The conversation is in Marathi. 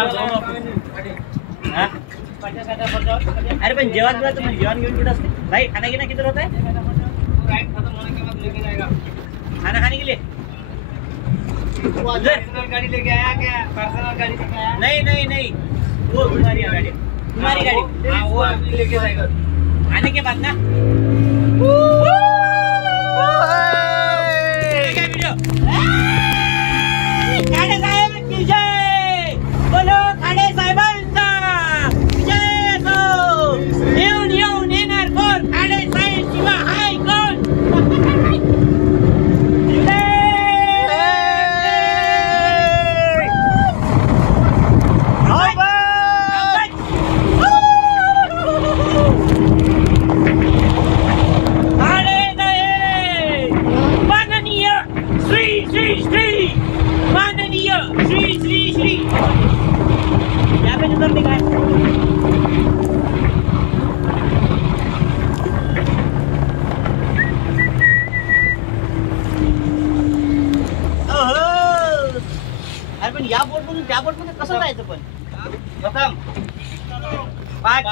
हा? अरे पण जेवण तुला तुम्ही जेवण घेऊन कुठं असते भाई खाना गिना किधर होता है खाना खाने के लिए गाड़ी लेके आया क्या? पर्सनल गाड़ी लेके आया? नहीं नहीं नहीं वो तुम्हारी गाड़ी हाँ, वो अभी लेके जाएगा आने के बाद ना क्या वीडियो खाडे साहेब की जय बोलो खाडे साहेबांचा जय असो येऊन येऊन येणार कोण खाडे साहेब शिवा हाय कोण अरे पण या बोट मधून त्या बोट मध्ये कसं जायचं पण प्रथम 5